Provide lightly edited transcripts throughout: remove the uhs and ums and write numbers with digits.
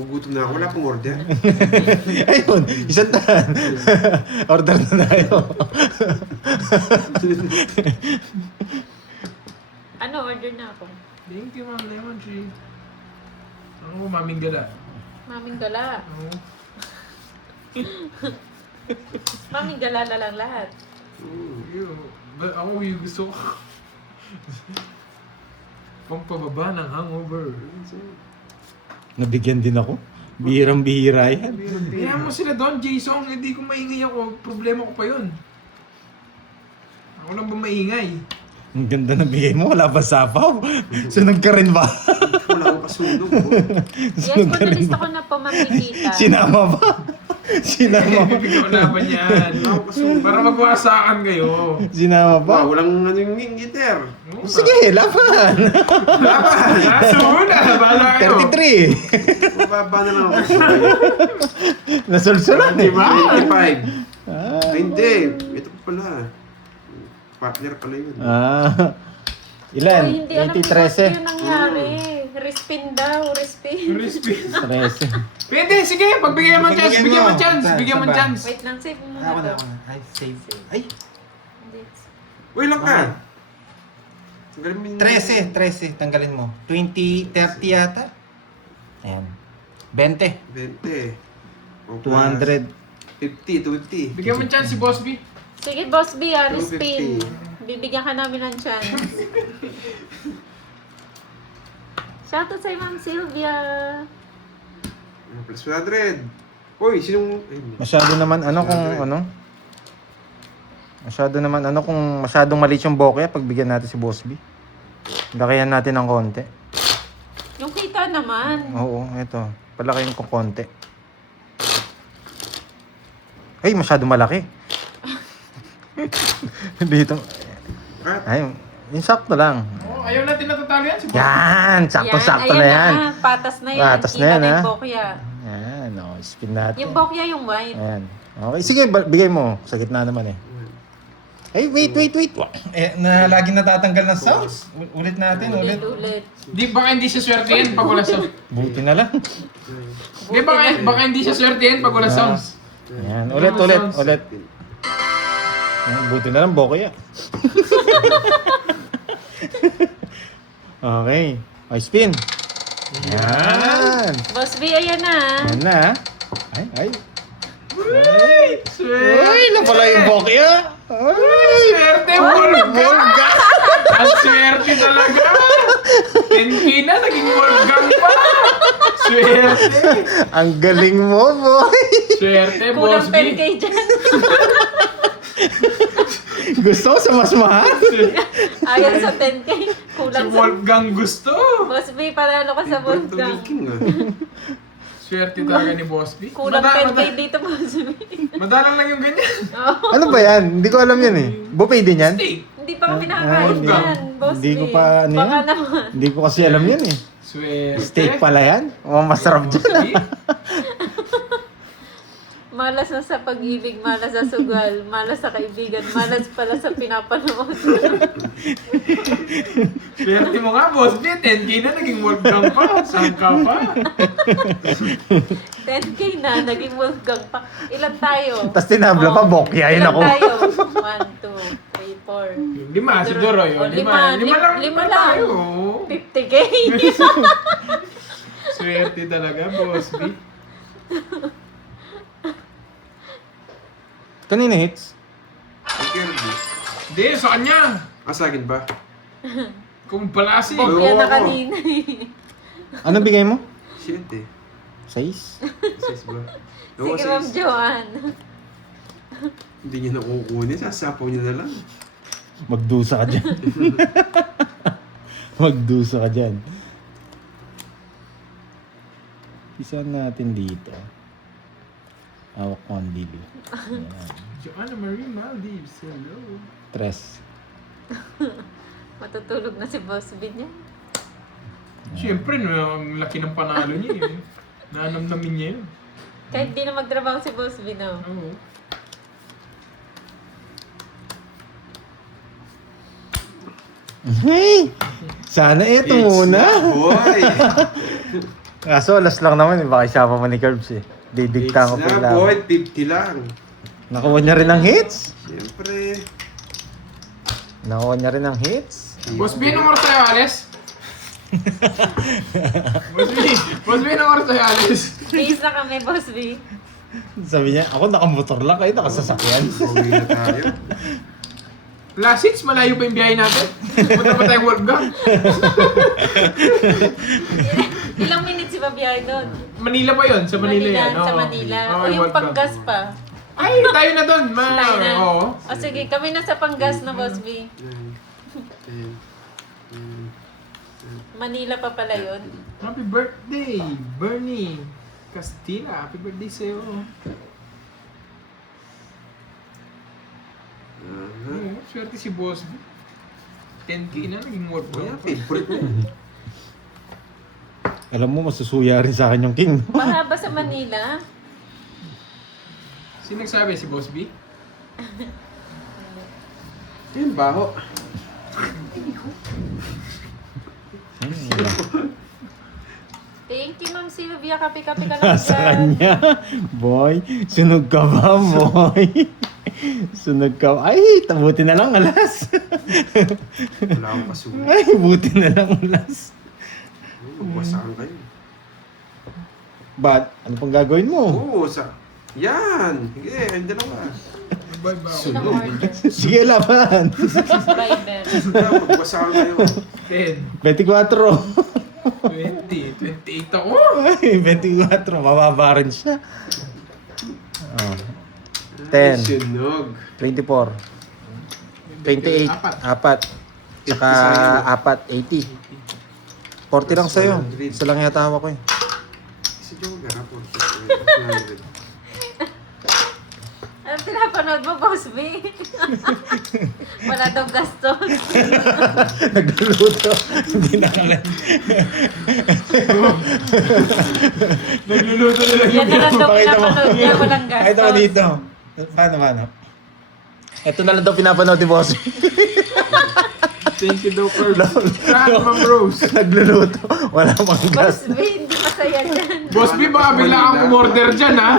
Gugutom na ako. Wala pong order. Ayun, 100. Order na tayo. Ano, order na ako. Thank you, Ma'am Lemon Tree. Ano, maming gala. Maming gala. Oo. Maming gala na lang lahat. Ako yung gusto ko. Pampababa ng hangover. Nabigyan din ako. Bihirang-bihira yan. Kaya mo sila doon, Jason. Hindi ko maingay ako. Problema ko pa yun. Ako lang ba maingay? Ang ganda na bigay mo, wala ba sapaw? Sunog ka rin ba? Wala akong pasunog. Yes, puntalista ko na po mamikita. Sinama ba? Sinama ba? Bibigyan ko laban yan. Para magwasakan kayo. Sinama ba? Wow, walang ano yung gitter. Sige, laban! Laban! Nasa una! Bala kayo! 33! Mababa na lang ako. Nasulsulan eh. Diba? 25. Ay, Ah. hindi. Ito pa pala. Partner pala yun. Ilan? Uy, hindi alam ni Boss 80-13? yung nangyari. Respin daw, respin. Respect. 13. Pwede, sige! Pagbigyan mo chance! Bigyan mo chance! Bigyan mo chance! Wait lang, save mo muna Ako na, to. ako na. Ay, save. Ay, Hindi. Uy, lock na. Tanggalin mo yung- 13. Tanggalin mo. 20, 30 yata? Ayan. 20. 20. O, 200. 50, 250. Bigyan mo chance si Boss B. Sige, Boss B, 250. respin. Bibigyan ka namin ng chance. Shoutout sa'yo, Ma'am Sylvia. Plus 100. Uy, sinong... Ay, Masyado naman ano kung ano? Masyado naman ano kung masyadong maliit yung bokeh pag bigyan natin si Boss B. Lakayan natin ng konti. Yung kita naman. Oo, ito. Palakihin ko konti. Ay, masyado malaki. Dito. Cut. Ay, yung sakto lang. Oh, ayaw natin natatalo yan si Boss B. Yan! Sakto-sakto na ayan yan. Patas na yan. Patas na Kita yan, na ha? yung bokya. Yan, o. Spin natin. Yung bokya yung white. Ayan. Okay, sige, bigay mo. Sa gitna naman eh. Ay, wait. Eh, lagi natatanggal ng sounds. Ulit natin, ulit. Ulit. Di baka hindi siya swerte yan pag wala sounds. Buti na lang. Di baka hindi siya swerte yan pag wala sounds. Ayan, ulit. Ayan, buti na lang, bokeh. Okay. Okay, spin. Yan. Boss B, ayan na. Ayan na. Ay. Uy! Swerte! Uy, na pala yung bokeh. Ay. Swerte! Wolfgang! Ang swerte talaga! 10K na, naging Wolfgang pa! Swerte! Ang galing mo, boy. Swerte, Kulang Boss B! 10K dyan. Gusto ko sa mas mahal. Ayaw sa 10K. Si Kulang sa... Wolfgang gusto! Boss B, panalo ka sa Wolfgang. King ah. Swerte talaga ni Boss B. Kulang 10K dito, Boss B. Madalang lang yung ganyan. Oo. Ano ba yan? Hindi ko alam yan eh. Buffet din yan? Steak! Hindi pa kami nakakain hindi. yan, Boss Hindi B. ko pa ano Baka yan. naman. Hindi ko kasi alam yan eh. Swerte! Steak pala yan? Oh, masarap Boss dyan. B. Malas na sa pag-ibig, malas sa sugal, malas sa kaibigan, malas pala sa pinapanood. Swerte mo nga, Boss B. 10K na, naging Wolfgang pa. Saan ka pa? 10K na, naging Wolfgang pa. Ilan tayo? Tapos tinabla pa, bokyahin Ilan ako. tayo? 1, 2, 3, 4. Lima, siguro yun. Lima lang tayo. 50K. Swerte talaga, Boss B. Kanina hits? Ang Kirby. Hindi, sa kanya. Ah, sa akin ba? Kung palasi. Bokya na ako. kanina Ano bigay mo? 7. 6? 6 ba? Oo, Sige, Ma'am 6. Joanne. Hindi niya nakukunin. Sasapaw niya na lang. Magdusa ka dyan. Magdusa ka dyan. Isa natin dito. Hawak ko ang dili. Joanna Marie Maldives, hello. Tres. Matutulog na si Boss B niya. Siyempre, no, ang laki ng panalo niya eh. Nanamnamin niya yun. Kahit di na magtrabaho si Boss B, no? Oo. Hey! Sana ito muna. Boy! Kaso alas lang naman, baka isama mo ni Curbs eh. Didikta ko Hits pala. na, boy. 50 lang. Nakuha niya rin ang hits. Siyempre. Nakuha niya rin ang hits. Boss B, anong oras tayo, Alex? Boss B, anong oras tayo, Alex? Base na kami, Boss B. Sabi niya, ako nakamotor lang kayo, nakasasakyan. Uwi na tayo. Last hits, malayo pa yung biyahe natin. Punta pa tayong work gang. Ilang minutes ba biyahe doon? Manila pa yun, sa Manila yan. Sa Oo. Manila. Oo, O yung work gang. panggas pa. Ay, tayo na doon. Tayo na. Oo. O sige, kami na sa panggas na, Boss B. 10. Manila pa pala yun. Happy birthday, Bernie Castilla. Happy birthday sa'yo. Oo, swerte si Boss B. 10K na, naging work Kaya, gang. favorite mo. Alam mo, masusuya rin sa akin yung king. Mahaba sa Manila. Sino nagsabi? Si Boss B? Yan, baho. Thank you, Ma'am Sylvia. Kapi-kapi ka lang Sa dyan. kanya. Boy, sunog ka ba, boy? Sunog ka. Ay, tabuti na lang alas. Wala akong kasulit. Ay, buti na lang alas. Magwasakan kayo. Ba't? Ano pang gagawin mo? Oo, sa... Yan! Sige, ang dalawa. Bye bye. Ilang order? Sige, laban. Viber. Magwasakan kayo. 10, 24. 20, 28 ako. Ay, 24. Mababa rin siya. Oh. 10. Sunog. 24. 28. Apat. 4. Saka 4. 80. 40 lang sa'yo. Isa lang yata hawak ko eh. Si Jogar, ako. Anong pinapanood mo, Boss B? Wala daw gastos. Nagluluto. Hindi nakalan. Nagluluto na lang Yan na lang daw Pakita mo. pinapanood niya. Walang gastos. Ay, ito ka dito. Paano? Ito na lang daw pinapanood ni Boss. Thank you daw, Curb. Ma'am Rose. Nagluluto. Wala mang gas. Boss B, hindi masaya dyan. Boss B, baka bigla kang umorder dyan, ha?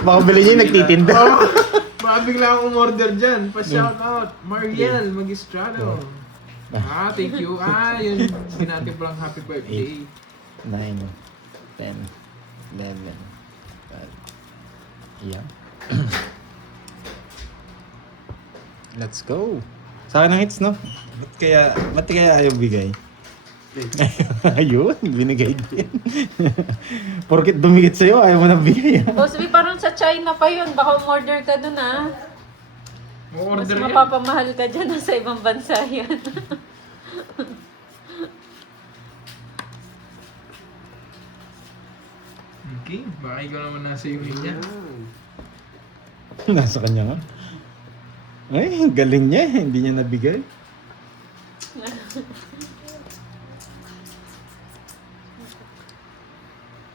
Baka bili niya yung nagtitinda. Baka bigla kang umorder dyan. Pa-shout out. Mariel Magistrado. Thank you. Yun. Sinati pa lang happy birthday. 9, 10, 11, 12. Yeah. Let's go. Sa akin ang hits, no? Ba't kaya ayaw bigay? Ayun, binigay din. Porkit dumikit sa'yo, ayaw mo na bigay. Boss B, parang sa China pa yun. Baka umorder ka dun, ha? Mas Umorder yan. mapapamahal ka dyan sa ibang bansa yan. Okay, baka ikaw naman nasa iyo niya. Nasa kanya nga. Ay, galing niya. Hindi niya nabigay.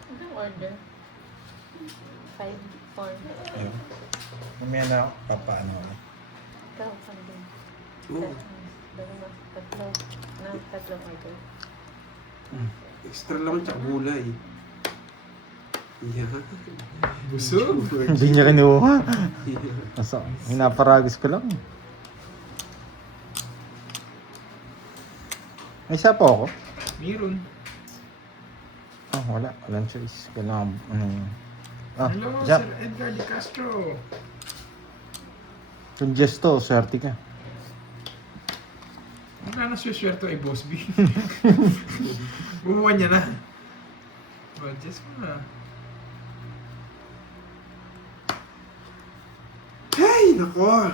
Anong order? 5, 4. Ayun. Mamaya na papaano ako. Ikaw, kambing. Oo. Dalawa, tatlong order. Extra lang tsaka gulay. Yan. Busog. Hindi niya kinuha. Yeah. Asa, hinaparagis ko lang. May isa po ako. Meron. Wala. Walang choice. Kailangan, Hello, jump. Sir Edgar de Castro. Kung gesto, swerte ka. Wala na swerte ay Boss B. Bubuwan niya na. Just mo na. Hey, nako!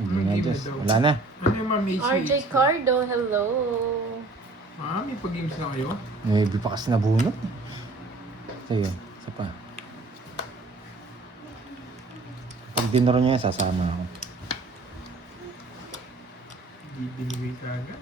Hindi na, Give Jess. it daw. Wala na. Ano yung Ma'am HH? RJ Cardo, hello. May pag-games na kayo? May pa kasi nabunot. Sige, isa pa. Pag dinero niya, sasama ako. Hindi binigay ka agad.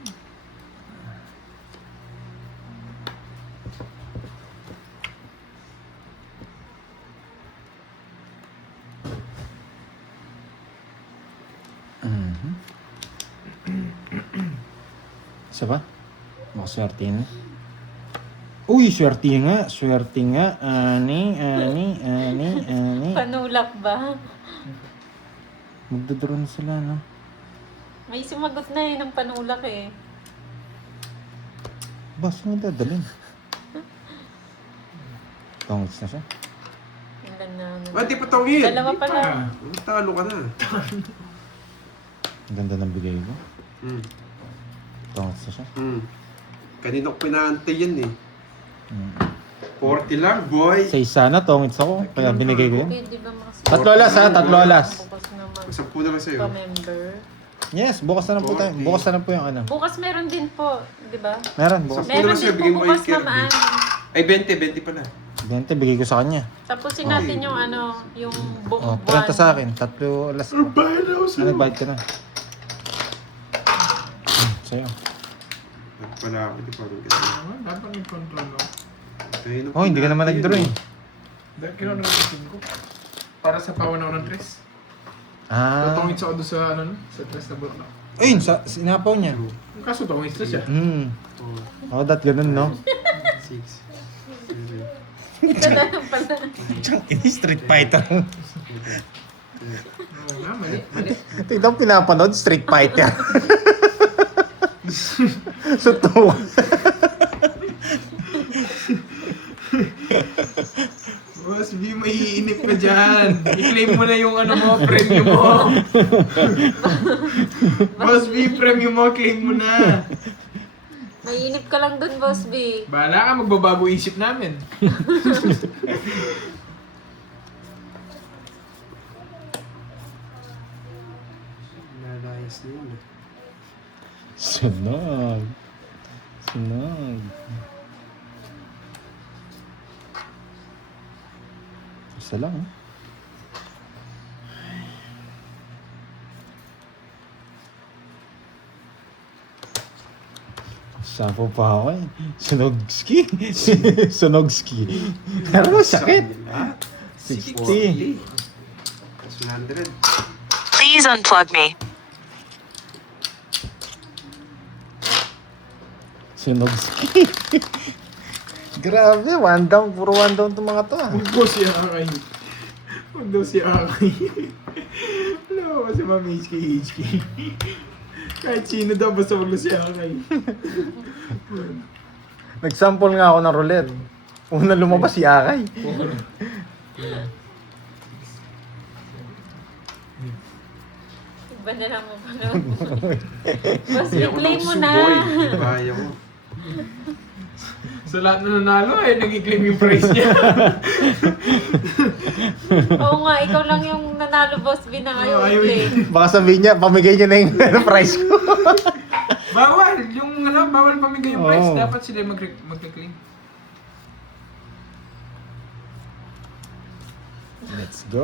Isa pa? Makaswerte na. Uy, swerte nga. Swerte nga. Ani. Panulak ba? Magdodoro na sila, no? May sumagot na eh ng panulak eh. Basta nga dadalhin. Tongits na siya. Ilan na? Ba't di pa tongit? Dalawa pala. Talo ka na. Ang ganda ng bigay ko. Hmm. Tongits na siya. Kanina ko pinaantay yan eh. Mm. 40 lang, boy. Sa isa na, tongits ako. Kaya binigay ko yun. Pwede ba makasama? Tatlo alas ha, tatlo alas. Bukas naman. 10 naman sa'yo. Pa-member. Yes, bukas na po tayo. Bukas na po yung ano. Bukas meron din po, di ba? Meron, bukas. Meron Sino din bigay po mo kay bukas Kirby? naman. Ay, 20 pala. Bente, bigay ko sa kanya. Tapusin natin yung ano, yung Oh, buwan. 30 sa akin. Tatlo alas ko. Bayad ako sa'yo. Ano, bayad ka na. Sa'yo. Pala ako, di pa rin kasi. Dapat may control ako. Oh, hindi ka naman nag-draw eh. Dahil kinonolisin ko. Para sa pawan ako ng tres. Ah. Tatungits ako doon sa ano, no? Sa tres na bulak. Ayun, sinapaw niya. Kaso tungits na siya. Oh, that ganun, no? 6, 7, Ito na yung pala. Ini Street Fighter. Oo nga, mali. Tignan pinapanood, Street Fighter. Suto. Boss B, maiinip ka dyan. I-claim mo na yung ano mo, premium mo. Boss B, premium mo, claim mo na. Mainip ka lang dun, Boss B. Bahala ka, magbabago isip namin. nalayas na yun. Sunog. Sunog. Isa lang, eh. Sapo pa ako eh. Sunogski. Sunogski. Pero sakit. 60. 100. Please unplug me. Sunogski. Grabe, one down. Puro one down itong mga to ah. Huwag daw siya akay. Huwag daw siya akay. Wala ko kasi Mami HK. Kahit sino daw, basta wala siya akay. Nagsample nga ako ng roulette. Una lumabas si Akay. Iba na lang mo pala. Boss B, Kaya ako claim ng mo na. suboy. Kaya ko. Sa lahat na nanalo ay nag-claim yung price niya. Oo nga, ikaw lang yung nanalo, Boss B, na Oo, ayaw ayaw i-claim. Baka sabihin niya, pamigay niya na yung price ko. Bawal! Yung ano, bawal pamigay yung price. Oo. Dapat sila mag-claim. Let's go.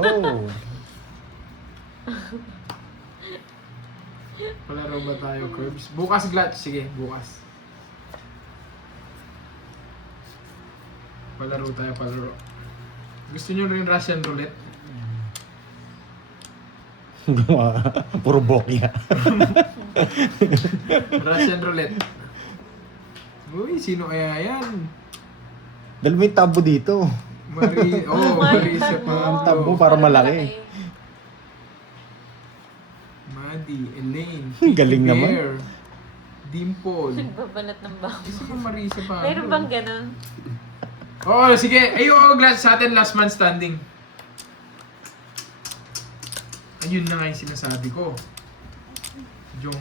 Palaro ba tayo, Curbs? Bukas, Glatch. Sige, bukas. Palaro tayo, palaro. Gusto nyo rin Russian roulette? Puro bokya. Russian roulette. Uy, sino kaya yan? Dahil may tabo dito. Marisa pa. Ang tabo para malaki. Maddie, Elaine, Galing Bear, naman. Dimple. Nagbabalat ng bako. Gusto ko Marisa pa. Meron bang ganun? Oo, sige. Ayun, Glatch sa atin, last man standing. Ayun na nga yung sinasabi ko. Yung...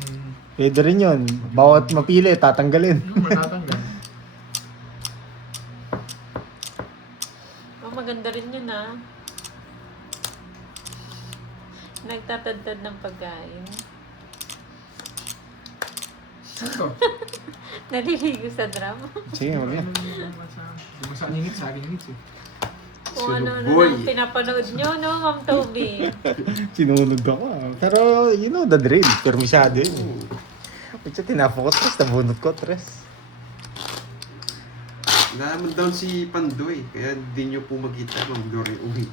Pwede rin yun. Bawat mapili, tatanggalin. Yung matatanggal. Oh, maganda rin yun ah. Nagtatadtad ng pagkain. Ano to? Naliligo sa drum. Sige, wag yan. Di mo sa ngingit, sa akin ngingit eh. Kung ano Boy. lang pinapanood nyo, no, Ma'am Toby? Sinunog ako. Pero, you know the drill. Permisyado yun. Pagka tinapo ko, tres. Nabunot ko, tres. Nalaman down si Pandoy. Kaya di nyo po magkita ng Glory Uwi.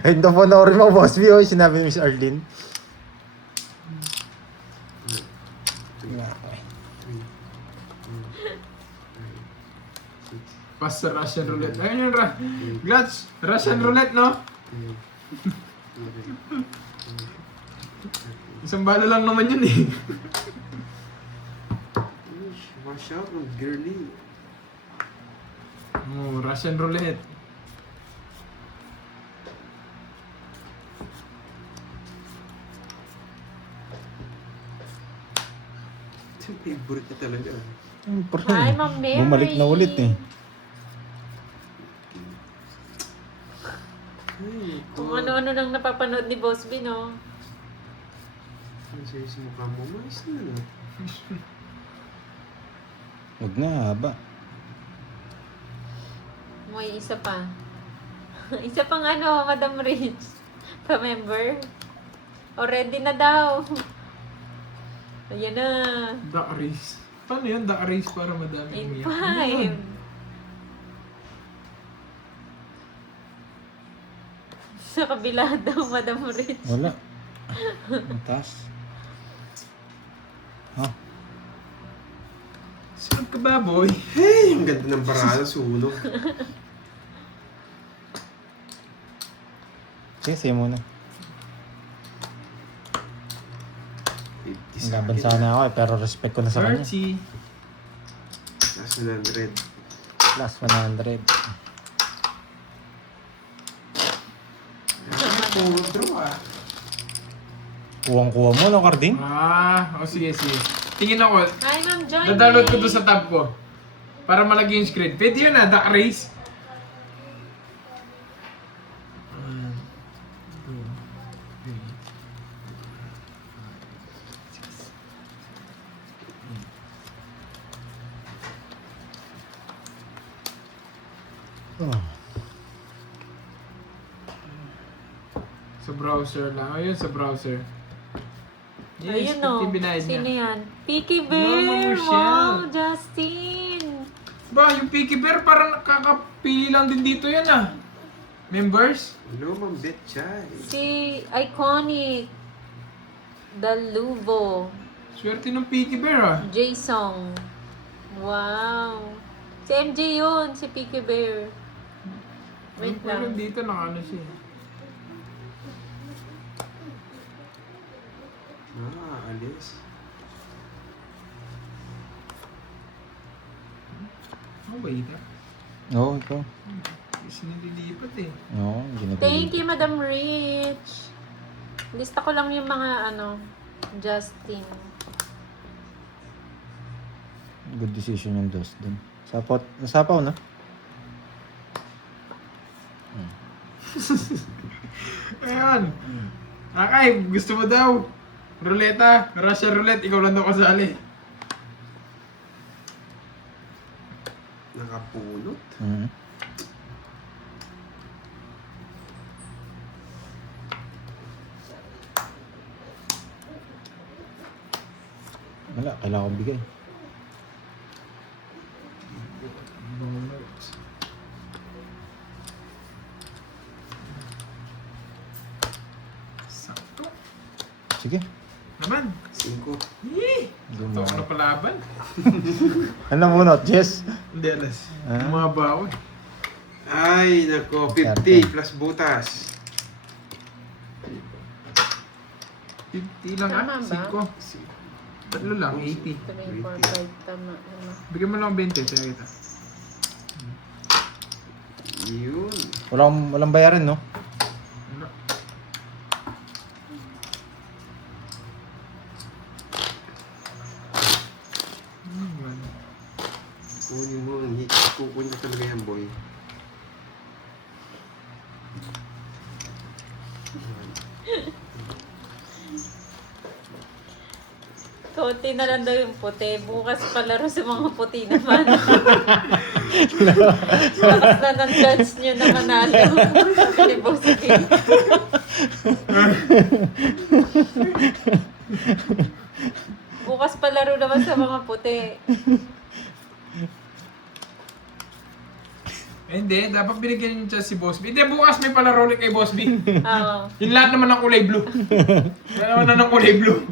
Ay, ito po na rin mo, Boss B. Oh, sinabi ni Miss Arlene. Pass sa Russian roulette. Ayun yung Glutch, Russian roulette, no? Isang bala lang naman yun eh. Watch out, ang girly. Oh, Russian roulette. Ito yung favorite na talaga. Hi, Ma'am Mary. Bumalik na ulit eh. Ay, Kung ano-ano nang napapanood ni Boss B, no? Ano sa'yo sa mukha mo? Mais na no? Huwag na, haba. May isa pa. Isa pang ano, Madam Rich. Pa-member. Already na daw. Ayan na. Duck race. Paano yun? Duck race para madami umiyak. 8-5. Sa kabila daw, Madam Rich. Wala. Ang taas. Ha? Sunod ka ba, boy? Hey! Ang ganda ng parada, sunog. Sige, sige muna. 50 Laban sana ako eh, pero respect ko na sa kanya. 30. Last 100. Plus 100. Puro draw ah. Kuwang-kuha mo, no, Carding? Sige. Tingin ako. Hi, Ma'am Joy. Dadaload ko doon sa tab ko. Para malagay yung screen. Pwede yun ah, duck race. Oh. Sa browser lang. Ayun, sa browser. Ayun o. 50 binayad Sino niya. yan? Picky Mama Bear! Rochelle. Wow, Justin! Ba, yung Picky Bear parang nakakapili lang din dito yan ah. Members? Hello, Ma'am Betchay. Si Iconic. Daluvo. Swerte ng Picky Bear ah. Jason. Wow. Si MJ yun, si Picky Bear. Wait Pero lang. dito nakano siya. Alis. Ano ba ito? Oo, ikaw. Kasi nililipat eh. Oo, ginagawa. Thank you, Madam Rich. Lista ko lang yung mga Justin. Good decision yung Dustin. Nasapaw na? Ayan. Akay, gusto mo daw. Ruleta, Russian roulette, ikaw lang daw kasali. Nakapulot. Mhm. Wala, kailangan kong bigay. Sakto. Sige. Naman. 5. Yee! Ito Gumawa. ako na palaban. Ano muna, Jess? Hindi alas. Ah. Umaba ako eh. Ay, nako. 50 Sarte. plus butas. 50 lang Tama ah. ba? 5. Tatlo lang, 80. 3, 4, 5, tama. Bigyan mo lang 20, saya kita. Yun. Walang bayaran, no? Ano? Man. Kunin mo. Kukunin ka talaga yan, boy. Konti na lang daw yung puti. Bukas palaro sa mga puti naman. Bukas na ng chance nyo na manalo. Ni Boss B. Bukas palaro naman sa mga puti. Eh, hindi, dapat binigyan yung chance si Boss B. Hindi, bukas may palaro ulit kay Boss B. Oo. Yung lahat naman ng kulay blue. Wala naman na ng kulay blue.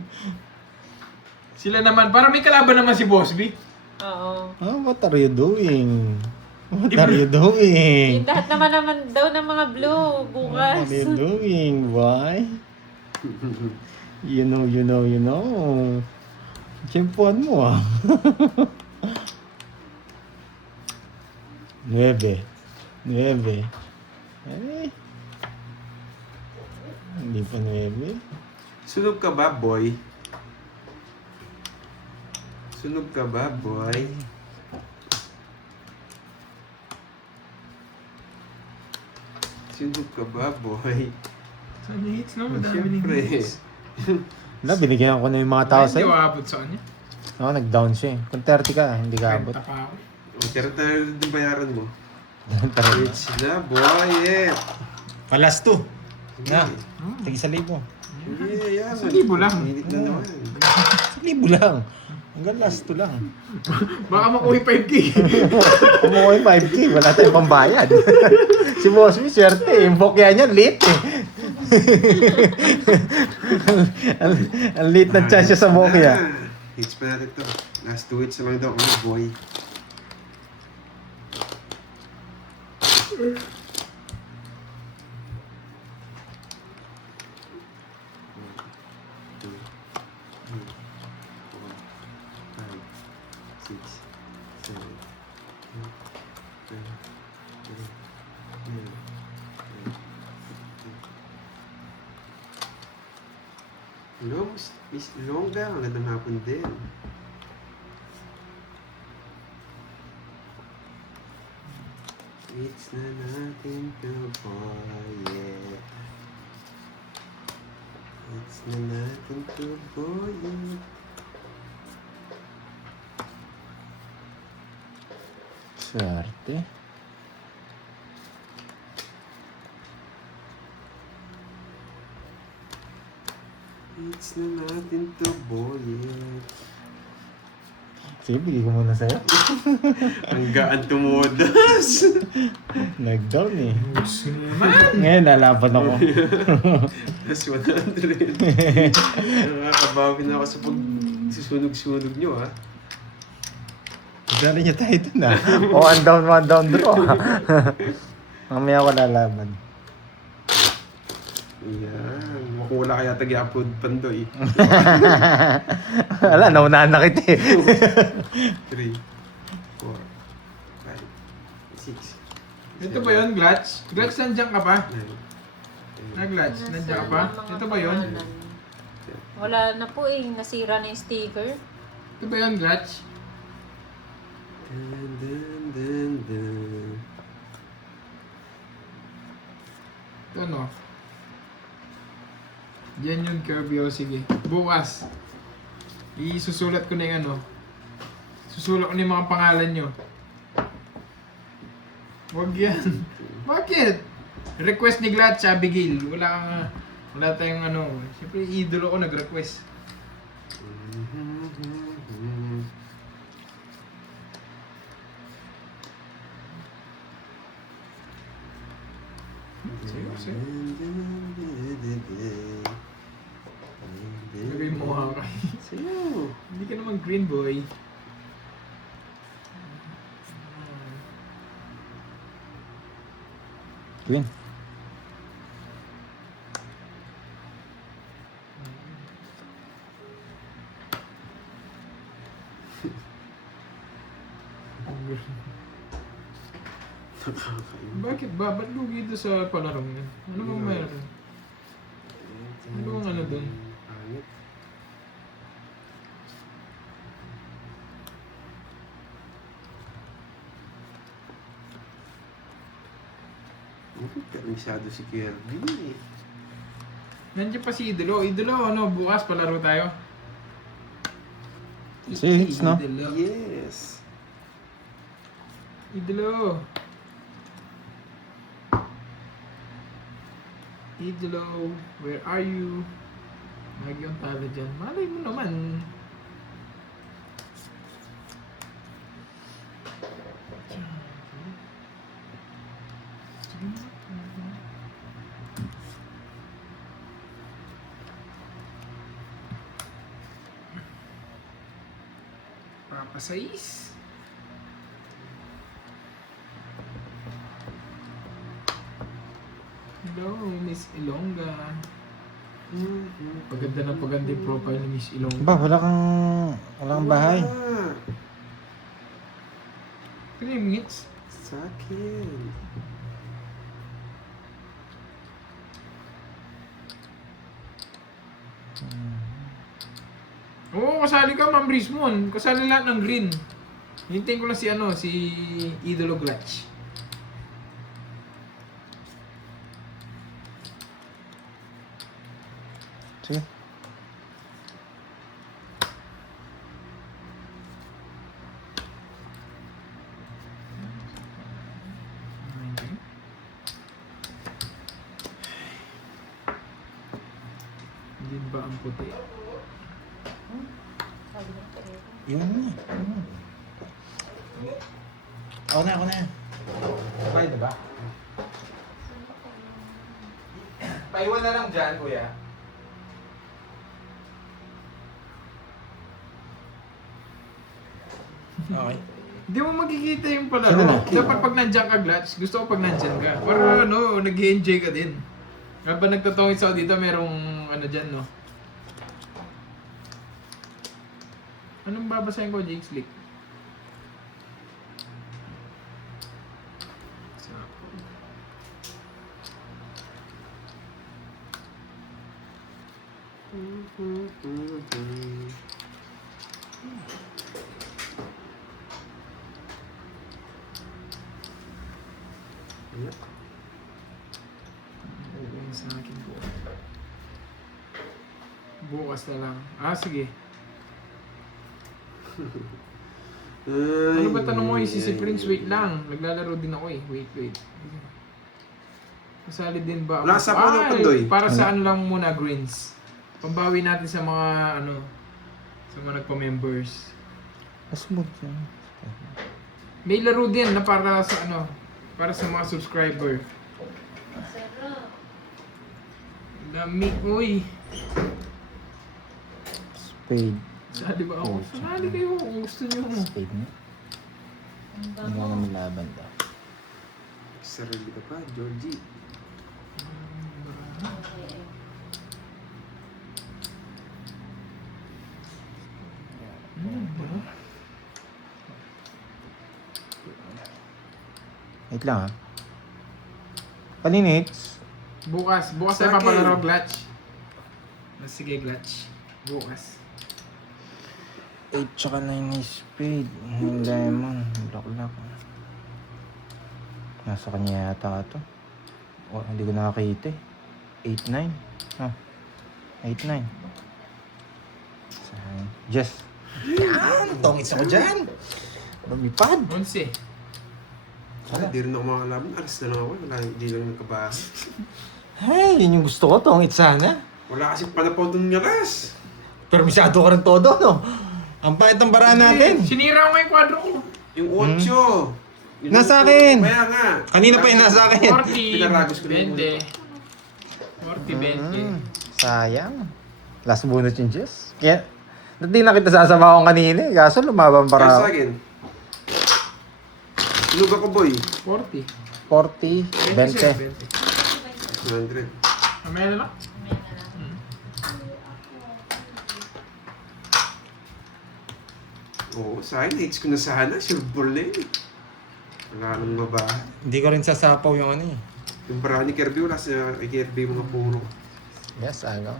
Sila naman, para may kalaban naman si Boss B. Oo. Oh, what are you doing? What are you doing? Yung lahat naman daw ng mga blue bukas. What are you doing, boy? You know. Tiyempuan mo ah. 9. Ay. Hindi pa 9. Sunog ka ba, boy? Sunog ka ba, boy? Sunog ka ba, boy? Sana hits no? Madami Siyempre. ng hits. Wala, binigyan ko na yung mga tao Hindi sa'yo. ako abot sa kanya. Oo, nag-down siya eh. Kung 30 ka, hindi ka abot. Benta pa ako. O, tira tayo din bayaran mo. Tara. It's na, boy, yeah. Palas to. Na, tig 1,000. Yeah, Sa libo lang. Minit na naman. 1,000 lang. Hanggang last to lang. Baka makuha 5K. Kumuha yung 5K, wala tayong pambayad. Si Boss Mi, swerte eh. Yung bokya niya, late eh. Ang late na chance siya sa bokya. Hits pa natin to. Last 2 hits na lang daw, oh, boy. Hello, Miss Longga. Magandang hapon din. It's na natin to, boy, yeah. It's na natin to, boy, yeah. Swerte. It's na natin to, boy, yeah. Sige, bigay ko muna sa'yo. Ang gaan tumudas. Nag-down eh. Gusto naman. Ngayon, lalaban ako. Plus 100. Nakakabawi na ako sa pag susunog-sunog nyo, ha? Dali niya tayo dun ah. O, one down draw. Mamaya ko lalaban. Ayan. Makula kaya tag-upload pandoy. Wala, naunahan na kita eh. 3, 4, 5, 6. Ito ba yun, Glutch? Glutch, nandiyan ka pa? 9, Glutch, nandiyan ka pa? Ito ba yun? Wala na po eh. Nasira na yung sticker. Ito ba yun, Glutch? Dun, dun, dun, dun. Ito no? Yan yung Kirby o sige. Bukas. Isusulat ko na yung ano. Susulat ko na yung mga pangalan nyo. Huwag yan. Bakit? Request ni Glad sa Abigail. Wala tayong ano. Siyempre, idolo ko nag-request. Seryoso? Lagay mo ka kay. Sa'yo. Hindi ka naman green boy. Queen. Bakit ba? Ba't lugi doon sa palarong yan? Ano bang mayroon? Ano bang ano doon? Pangit. Permisado si Kirby eh. Nandiyan pa si Idolo. Idolo, ano, bukas palaro tayo? Si Hits, no? Idolo. Yes. Idolo. Idolo, where are you? Lagi yung talo dyan. Malay mo naman. Papasais. Hello, Miss Ilongga. Paganda na paganda yung profile ni Miss Ilongga. Ba, wala kang bahay. Wala. 3 minutes. Sa akin. Oo, kasali ka, Ma'am Rismon. Kasali lahat ng green. Hintayin ko lang si Idolo Glatch. Sige. Hindi ba ang puti? Yun na. Ako na. Okay, diba? Paiwan na lang dyan, kuya. Okay. Hindi mo makikita yung palaro. Sino na? Dapat pag nandiyan ka, Glatch, gusto ko pag nandiyan ka. Para nag-enjoy ka din. Kapag nagtatawid sa dito, merong dyan, no? Anong babasahin ko, Jake Slick? Ayun sa akin po. Bukas na lang. Sige. Ano ba tanong mo si Prince? Wait lang. Naglalaro din ako eh. Wait. Kasali din ba ako? Wala sa puno, Pandoy. Para sa lang muna, Greens. Pambawi natin sa mga sa mga nagpa-members. Smooth yan. May laro din na para sa para sa mga subscriber. Dami, uy. Spade. Sali ba ako? Sali kayo kung gusto nyo. Spade na. Hindi nga naman laban daw. Sarili ka pa, Georgie. Wait lang ha. Palinits. Bukas Sa tayo akin. papalaro, Glatch. Sige, Glatch. Bukas. 8 tsaka 9 is spade. Yung diamond. Lock. Nasa kanya yata ito. Hindi ko nakakita eh. 8-9. 8-9. Just. Yan! Tongits ako dyan! Lumipad! 11. Di rin ako makakalaban. Alas na lang ako. Wala, hindi lang nagkabahan. Hey, yun yung gusto ko. Tongits sana. Wala kasi panapaw dun nyakas. Pero masyado ka rin todo, no? Ang pahit ng bara natin. Sinira ko yung kwadro ko. Yung 8. Yung Nasa 8. akin. Kaya nga. Kanina pa yung nasa akin. 40, Pinaragos ko na yung 40, 20. Sayang. Last bonus yung Jess. Kaya, hindi na kita sasama ko kanina eh. Kaso lumaban Kaya sa para akin. Ilog ako, boy. 40. 40, 20. 100. Mamaya na lang. Oo, sa akin. Hits ko na sana. Sure ball na yun. Wala nang mabahan. Hindi ko rin sasapaw yung ano eh. Yung bara ni Kirby, wala sa Kirby mga puro. Yes, agaw.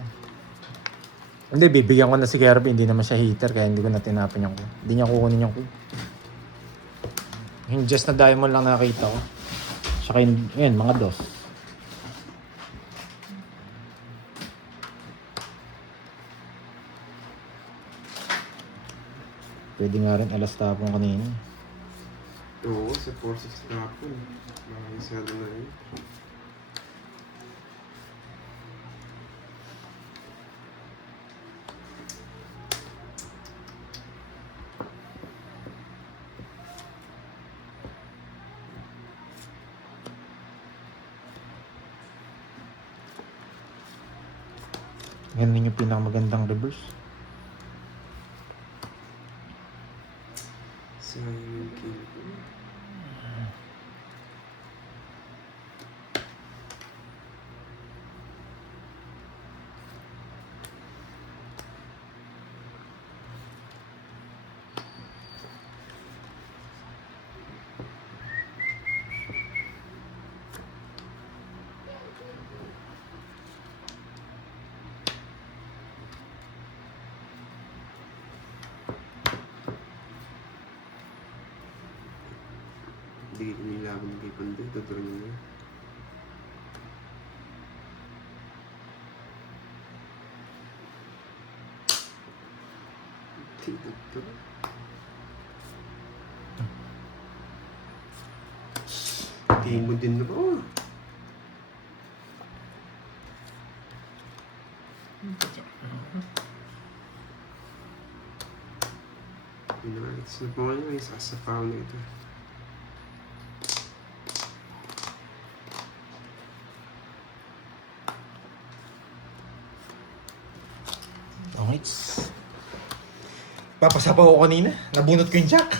Hindi, bibigyan ko na si Kirby. Hindi naman siya hater kaya hindi ko na tinapin yung queen. Hindi niya kukunin yung queen. Yung just na diamond lang nakita ko. Saka yun, mga dos. Pwede nga rin alas tapong kanina. Oo, sa 4-6 kapon. Mahisado na yun. Ganun yung pinakamagandang reverse. Sayang yung kill ko. Sige, may laban kay Pandoy. Tuturo niyo na. Tuturo. Tingin mo din ako. Pinalit na po ngayon. May sasapaw na ito. Okay. Papasapaw ko kanina. Nabunot ko yung jack.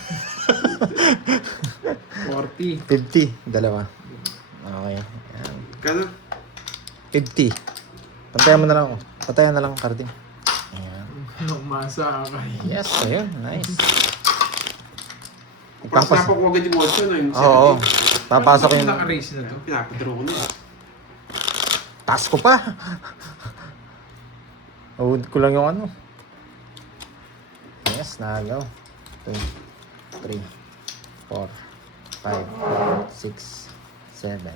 40. 50. Dalawa. Okay. Ayan. Kano? 50. Pantayan mo na lang ako. Patayan na lang ang carding. Ayan. Umasa ka. Yes, ayun. Nice. Pas na po ko agad yung 8 na yung Oo. Papasok yung... Naka-race na to. Pinapadraw ko na. Taas ko pa. Uhud ko lang yung ano. Yes, nagaw. 2, 3, 4, 5, 6, 7,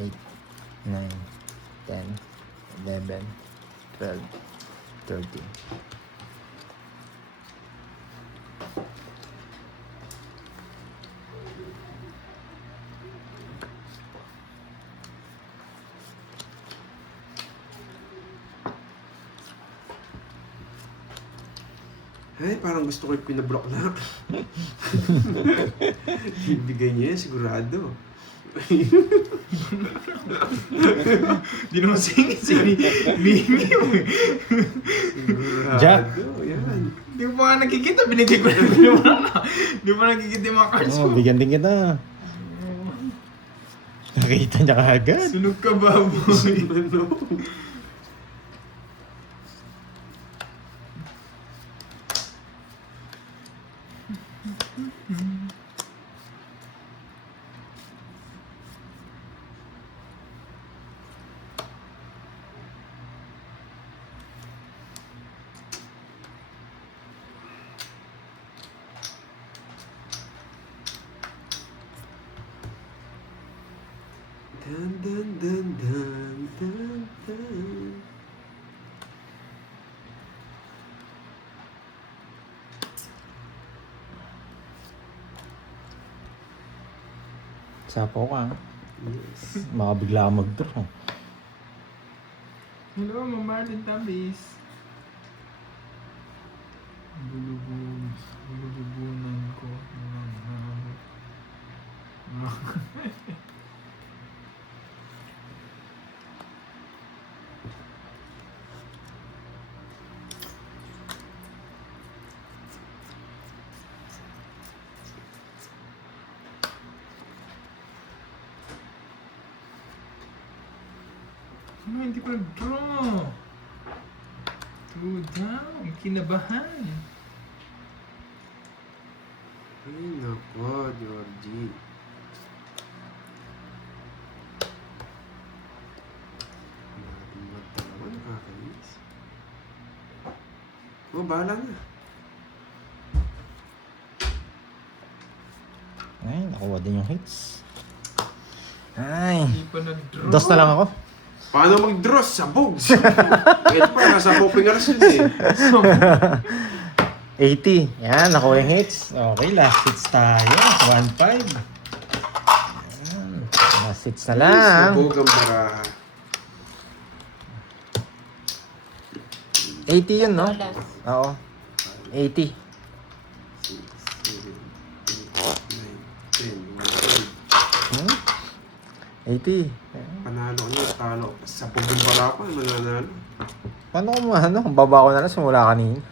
8, 9, 10, 11, 12, 13. Ay, parang gusto ko yung pinablock na. Ibigay niya yan, sigurado. Di naman singit si Mimi. Sigurado. Jack. Yan. Di ko pa nga nakikita. Binigay ko na. Di pa nakikita yung mga cards Oh, ko. bigyan din kita. Nakita niya kaagad. Sunog ka ba, boy? Ano? Dun, dun, dun, dun, dun, dun. Sapo ka. Yes. Baka bigla ka mag-draw. Hello, Mamarlin Tabis. Bulubunan ko. Ano, hindi ko nag-draw. 2 down. Kinabahan. Ay, nako, Georgie. Matalawa, nakakainis. Oh, bahala na. Ay, nakuha din yung hits. Ay. Hindi pa nag-draw. Dos na lang ako. Paano mag-draw? Sabog! Ito pa, nasa Poping Arson eh. 80. Yan, nakuha yung hits. Okay, last hits tayo. 1-5. Yan. Last hits na lang. Sabog ang baraha. 80 yun, no? Wala. Oo. 80. 80. Panalo ko na, talo. Sabog ang baraha ko, mananalo. Paano kung ano? Kung baba ko na lang simula kanina.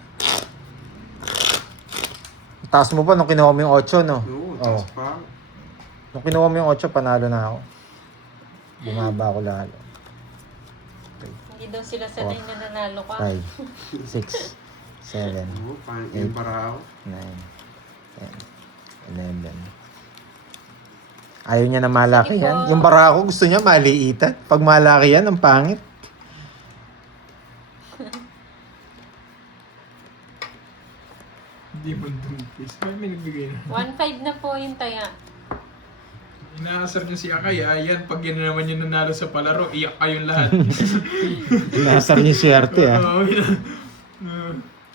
Taas mo pa nung kinuha mo yung 8, no? Oo, Oo. taas pa. Nung kinuha mo yung 8, panalo na ako. Bumaba ako lalo. Hindi daw sila sanay na nanalo ka. 5, 6, 7, Oo, paano yung baraha ko? 9, 10, 11. Ayaw niya na malaki Sige yan. po. Yung bara ko gusto niya maliitan. Pag malaki yan, ang pangit. Hindi mo dumpis. Ay, may nagbigay na. 1.5 na po yung taya. Inaasar niyo si Akay, yan, pag yan naman yung nanalo sa palaro, iyak kayong lahat. Nasar niya swerte ah. Oo,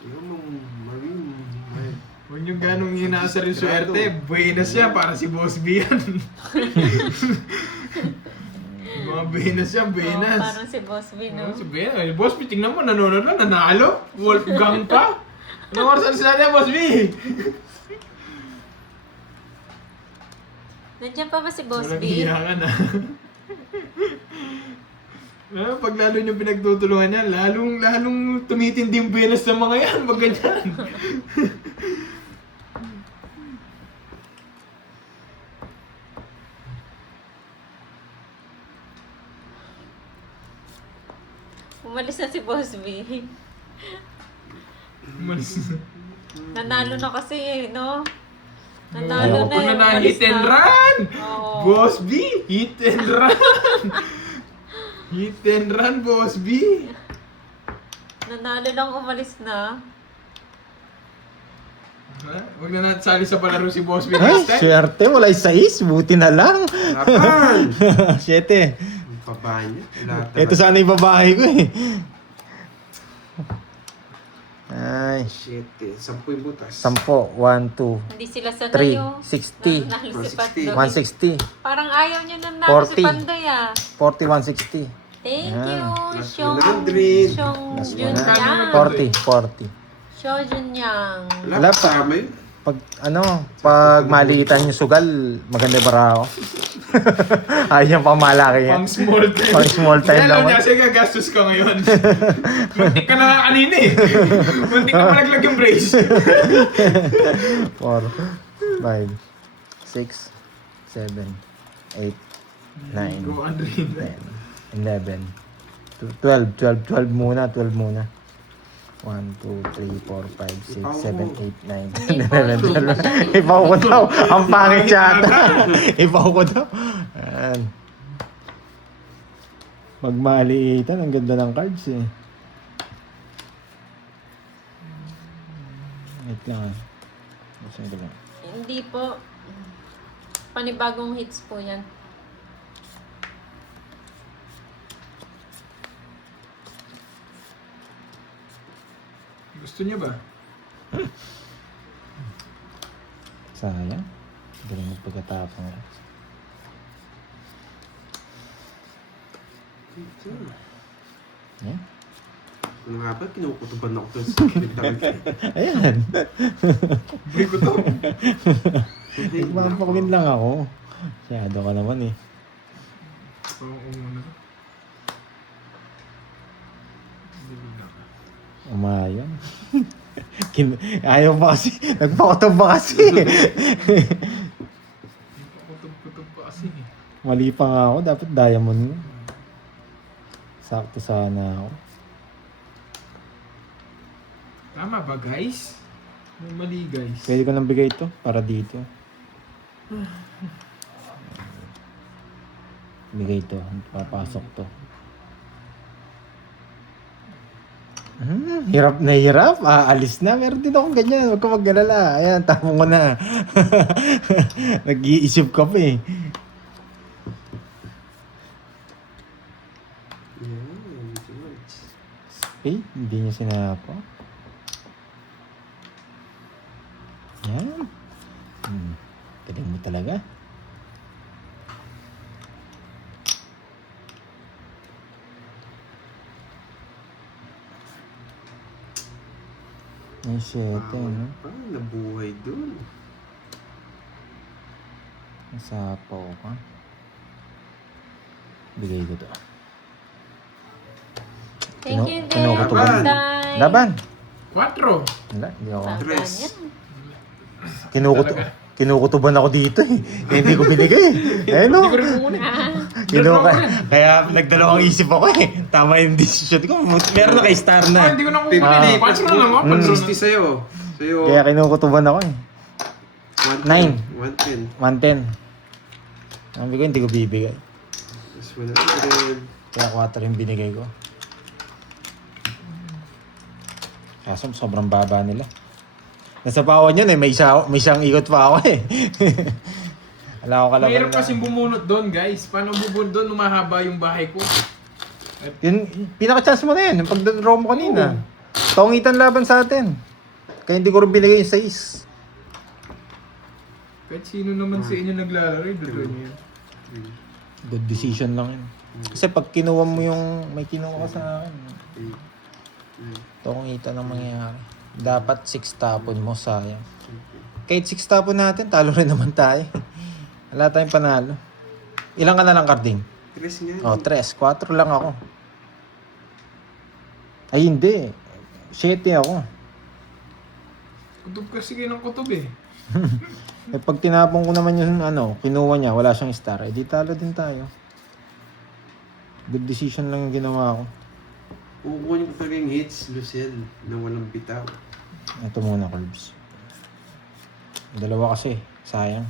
Yung maring... Huwag niyo ganong inaasar yung swerte, buenas yan, para si Boss B yan. Mga buenas yan, Oo, buenas. parang si Boss B, no? Si buenas. Boss B, tingnan mo, nanonood na, nanalo. Wolfgang pa. Anong oras sila niya, Boss B? Nandiyan pa ba si Boss Walang B? iyakan na. Pag lalo nyo pinagtutulungan yan, lalong tumitindi yung buenas ng mga yan, wag ganyan. Umalis na si Boss B. Malis. Nanalo na kasi eh, no? Oo, Nanalo na kung eh. na umalis hit and na. run! Oo. Boss B, hit and run! Hit and run, Boss B! Nanalo lang, umalis na. Ha? Huwag na natin sali sa palaro si Boss B Ay, next time. swerte. Wala isais. Buti na lang. Laban! 7. Ang baba niya. Wala Ito talaga. sana yung babae ko eh. Ay. Shit eh. 10 yung butas. 10. 1, 2, Hindi sila sanay 3, oh. 60, Nanalo si 160. Pandoy. 160, Parang ayaw niya nanalo si 40. Pandoy ah. 40, 160, Thank Ayan. you, Last Xiong 100. Last Junyang. 40, 40. Xiong Junyang. Wala Wala pa. pa. Tama yun. Pag maliitan yung sugal, maganda yung bara ako. Ayaw yung pamalaki yan. Pang small time. Pang small time Kaya alam naman. niya kasi gagastos ka ngayon. Muntik ka na nga kanina eh. Muntik ka malaglag yung brace. 4, 5, 6, 7, 8, 9, Go, Andrin. 10, 11, 12 muna, 12 muna. 1, 2, 3, 4, 5, 6, 7, 8, 9, 10, 11, 12. Ipaw ko daw. Ang pangit yata. Ipaw ko daw. Ayan. Magmaliitan. Ang ganda ng cards eh. Wait lang ah. Basahin ko lang. Hindi po. Panibagong hits po yan. Gusto niyo ba? Sayang. Galing mo pagkatapang. Yan. Ano nga ba? Kinukutuban ako doon sa bintang. Ayan. Boy ko to. Nagpapakwin lang ako. Masyado ka naman eh. Oo, muna. Umayan. Ayaw pa kasi. Nagpakutob pa kasi. Kutob pa kasi eh. Mali pa nga ako. Dapat diamond mo. Sakto sana ako. Tama ba guys? May mali guys. Pwede ko nang bigay ito para dito. Bigay ito. Papasok to. Hirap na hirap. Aalis na. Meron din akong ganyan. Huwag ka mag-alala. Ayan, tamo ko na. Nag-iisip ka pa eh. Yan, George. Eh, hindi niya sinapa. Yan. Galing mo talaga. Ay, shit, no? Pa, nabuhay dun. Nasapaw ka. Bigay ko to. Thank you din. Kinukutuban. Tay. Laban. 4. Wala, hindi ako. Laban Tres. yan. Kinukutuban ako dito eh. Eh, hindi ko binigay. Eh, no? Hindi ko rin kukunin. Kaya nagdalawang isip ako eh. Tama yung decision ko. Meron na kay Star Ah, na. hindi ko na kukunin. 50. 4 na lang ako. 160 sa'yo. Sa'yo. Kaya kinukutuban ako eh. 110. 110. 110. Sabi ko, hindi ko bibigay. Mas 100. Kaya 4 yung binigay ko. Kaso sobrang baba nila. Nasa pawan yun eh, may isang ikot pa ako eh. Wala akong kalaban Mahirap na. kasing bumunot doon, guys. Paano bubunot doon? Lumahaba yung bahay ko. Yun, pinaka-chance mo na yun. Yung pag-draw mo kanina. Tongitan laban sa atin. Kaya hindi ko rin binigay yung 6. Kahit sino naman sa inyo naglalaro, dalawa niyo yun. Good decision lang yun. Kasi pag kinuha mo yung may kinuha ka sa akin, tongitan ang mangyayari. Dapat 6 tapon mo, sayang. Kahit 6 tapon natin, talo rin naman tayo. Wala tayong panalo. Ilang ka na lang, Carding? 3 nga. Oh, 3. 4 lang ako. Ay, hindi. 7 ako. Kutob kasi kayo ng kutob eh. Eh, pag tinapon ko naman yung kinuha niya, wala siyang star, eh di talo din tayo. Good decision lang yung ginawa ko. Kukunin ko talaga yung hits, Lucel, na walang bitaw. Ito muna, Curbs. Dalawa kasi, sayang.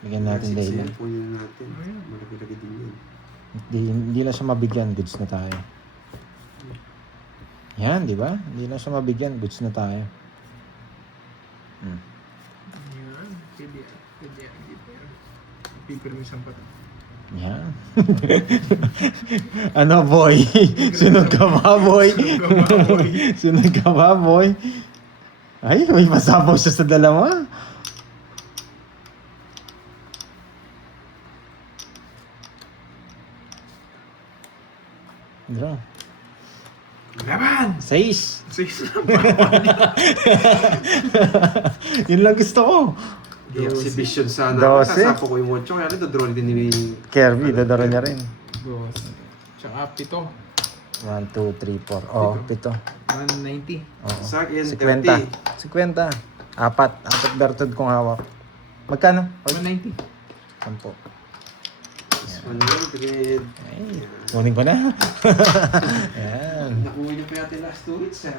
Bigyan natin daylan. Kunin natin. Malaki-laki din yun. Hindi lang siya mabigyan, goods na tayo. Yan, di ba? Hindi lang siya mabigyan, goods na tayo. Yan. Pwede yan. Pwede yan. Pipirmisan pa ito. Yan. Ano, boy? Sunod ka ba, boy? Sunod ka ba, boy? Ay, may masabaw siya sa dalawa. Draw. Laban! 6. Sis. Yun lang gusto ko. Yung exhibition sana. 12. Sasapo ko yung 8. Kaya draw din yung... Kirby, dadaro niya rin. Boss. Tsaka 7. 1, 2, 3, 4. Oh, 7. 190. Oo. Sa akin, 50. 50. Apat bertod kong hawak. Magkano? 190. 10. Ano yun? Pagid. Ay, kunin ko na. Ayan. Nakuha niyo pa yata last 2 weeks ah.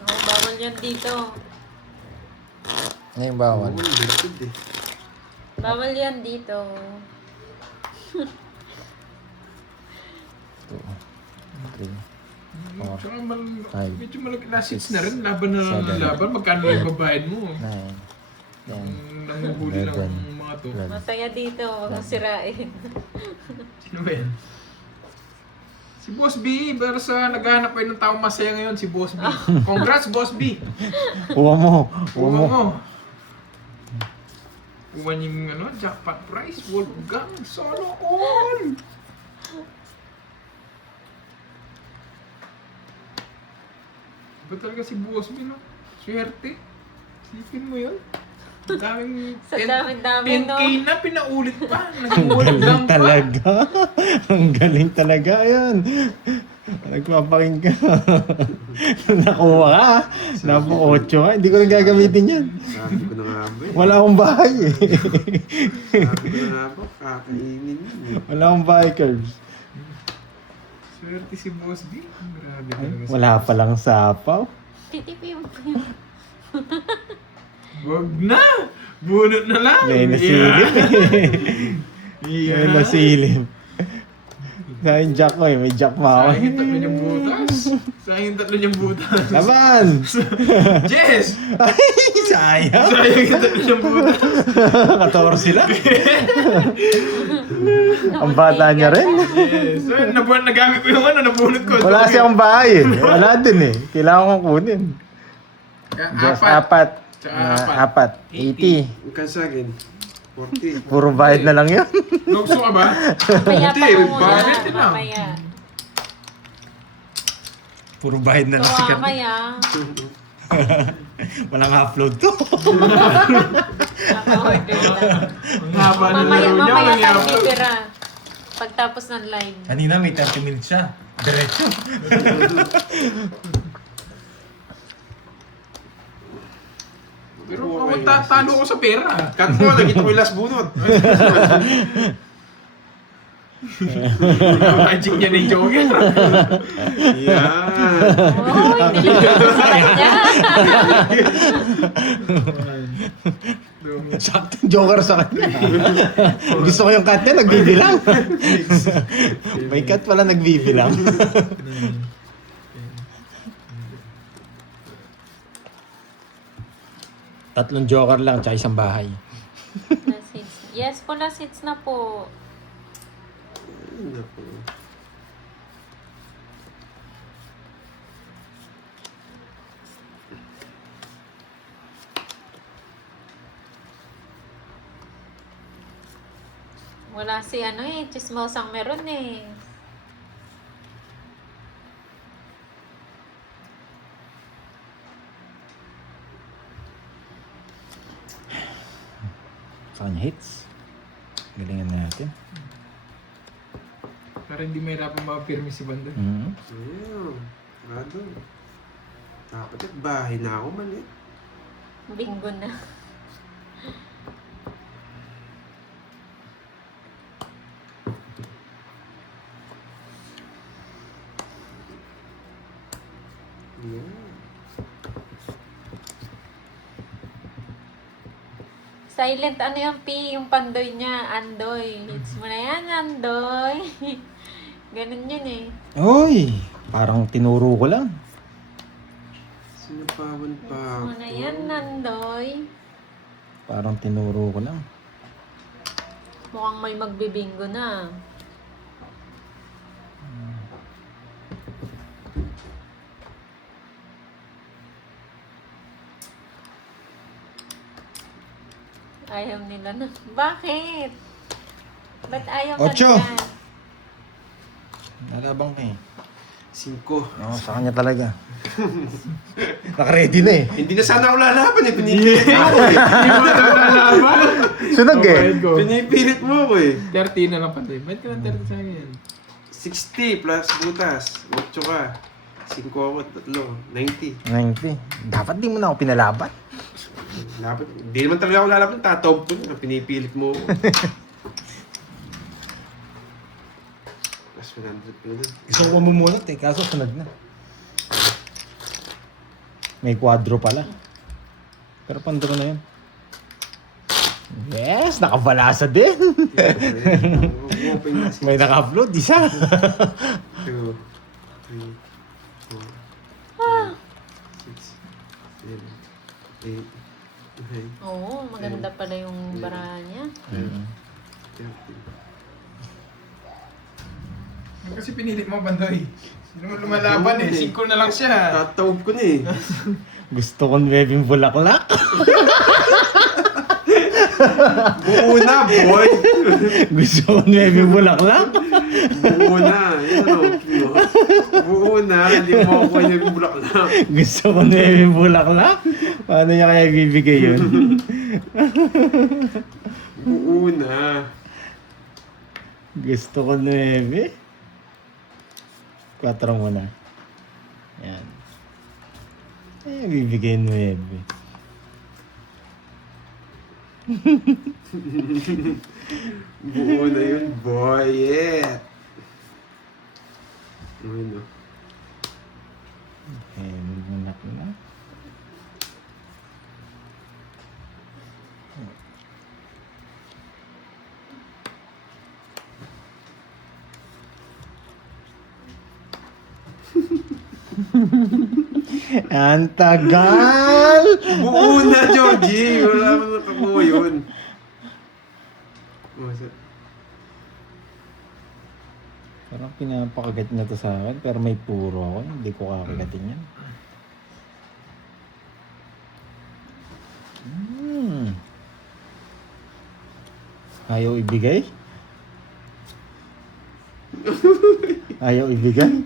Oh, bawal yan dito. Ngayon bawal. Oo, listed eh. Bawal yan dito. 2, 3, Tsaka Five. medyo malaki. Last hits na rin. Laban na lang ng Seven. laban. Magkano yung babayad mo? 9, 10, Nanguhuli lang 11. ang mga to. 12. Masaya dito, huwag kang sirain. Sino ba yan? Si Boss B. Pero sa naghahanap kayo ng taong masaya ngayon, si Boss B. Congrats, Boss B. Kuha mo. Kuha Kuha mo. mo. Kuha niyo yung jackpot prize. Wolfgang Solo All. Ba talaga si Boss B, no? Swerte. Sipin mo yun. Ang daming... Sa dami-dami, no? 10K na pinaulit pa. Naging Ang galing Wolfgang pa. talaga. Ang galing talaga. Ayan. Nagpapaking ka. Nakuha ka. Napo 8 ka. Hindi ko rin gagamitin yan. Sabi ko na nga ba eh. Wala akong bahay eh. Sabi ko na nga ba, kakainin yun eh. Wala akong bahay, Curbs. Swerte si Boss B. Grabe talaga. Wala palang sapaw. Titipim. Wag na! Bunot na lang! May nasilip eh. May nasilip. Sa yung jack ko eh. May jack pa ako. Sayang yung tatlo niyang butas. Sayang yung tatlo niyang butas. Laban! Jess! Ay, sayang. Sayang yung tatlo niyang butas. 14 lang. Ang bata niya rin. Yes. So, nagamit ko yung nabunot ko. Wala siyang bahay eh. Wala din eh. Kailangan kong kunin. Diyos, Apat. 4. Tsaka 4. 80. Huwag ka sa akin. 40. Puro bayad na lang yun. Gusto ka ba? Mamaya pa Hindi, muna. bakit lang? Mamaya. Puro bayad na lang si So, Kat. mamaya. Walang upload to. Naka-order lang. Ang haba na Mamaya, laro niya. mamaya Ang tayo haba. titira. Pagtapos ng live. Kanina may 30 minutes siya. Diretso. Pero ako talo ko sa pera. Cut mo, nakita ko yung last bunot. Magic niya ni Joker. Yan. Oh, nilagyan ko sa kanya. Sakto joker sa kanya. Gusto ko yung cut niya, nagbibilang. May cut pala nagbibilang. Tatlong joker lang, tsaka isang bahay. Nasa Yes po, last hits na po. Ay, naku. Wala si ano eh, chismosang meron eh. Sa kanya hits. Galingan natin. Para hindi mahirapan makapirmi si Banda. Mm. Ayun. Rado. Dapat bahay na ako mali. Bingo na. Yeah. Silent ano yung P, yung pandoy niya, Andoy. Hits mo na yan, Andoy. Ganun yun eh. Uy! Parang tinuro ko lang. Sinapawan pa Hits ako. mo na yan, Andoy. Parang tinuro ko lang. Mukhang may magbibingo na. Ayaw nila na. Bakit? Ba't ayaw na Ocho. nila? Nalabang ka eh. 5. Oo, sa kanya talaga. Naka-ready na eh. Hindi na sana ako lalaban eh. Pinipilit mo ako eh. Hindi mo na nalalaman. Sunog eh. Ko. Pinipilit mo ako eh. 30 na lang Pandoy. Ba't ka lang 30 sa akin? 60 plus butas. 8 ka. 5 ako, 3. 90. 90. Dapat di mo na ako pinalaban. Dapat. Hindi naman talaga ako lalaban. Tatawag ko na. Pinipilit mo ako. Plus 100 ko na. Gusto ko mamunot eh, kaso sunod na. May quadro pala. Pero pandro na yun. Yes, nakabalasa din. Open na. May naka-upload, isa. 2, 3, 4, 5, 6, 7, 8, 9, Oo, maganda pala yung baraha niya. 10, 13. Kasi pinili mo Bandoy. Sino mo lumalaban eh. 5 na lang siya. Tatawag ko na eh. Gusto kong webing bulaklak. Buo na, boy! Gusto kong webing bulaklak. Buo na. Yan ano, Kino. Buo na. Hindi mo ako yung bulak na. Gusto kong webing bulaklak. Paano niya kaya bibigay yun? Buo na. Gusto ko 9. 4 muna. Yan. Eh, bibigay 9. Buo na yun, boy. Yeah! Ano? Eh, bunak na. Ang tagal! Buo na, Georgie! Wala mo nakakuha yun. Parang pinapakagat niya to sa akin, pero may puro ako. Hindi ko kakagatin yan. Ayaw ibigay? Ayaw ibigay?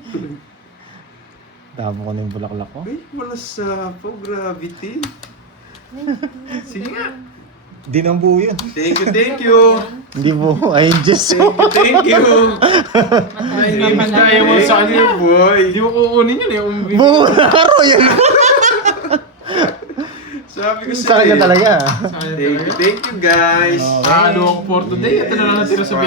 Tama ko na yung bulaklak ko. Ay, wala sapo. Gravity. Sige nga. Di nang buo yun. Thank you, thank you. Hindi buo. Ayun, Diyos. Thank you. Ay, Matagal hindi na kaya mo pala. sa kanya. boy. Hindi mo kukunin yun eh. Buo na karo yan. Sabi ko Sa kanya talaga. Thank you, guys. Okay. Ano for today? Ito na lang natira sa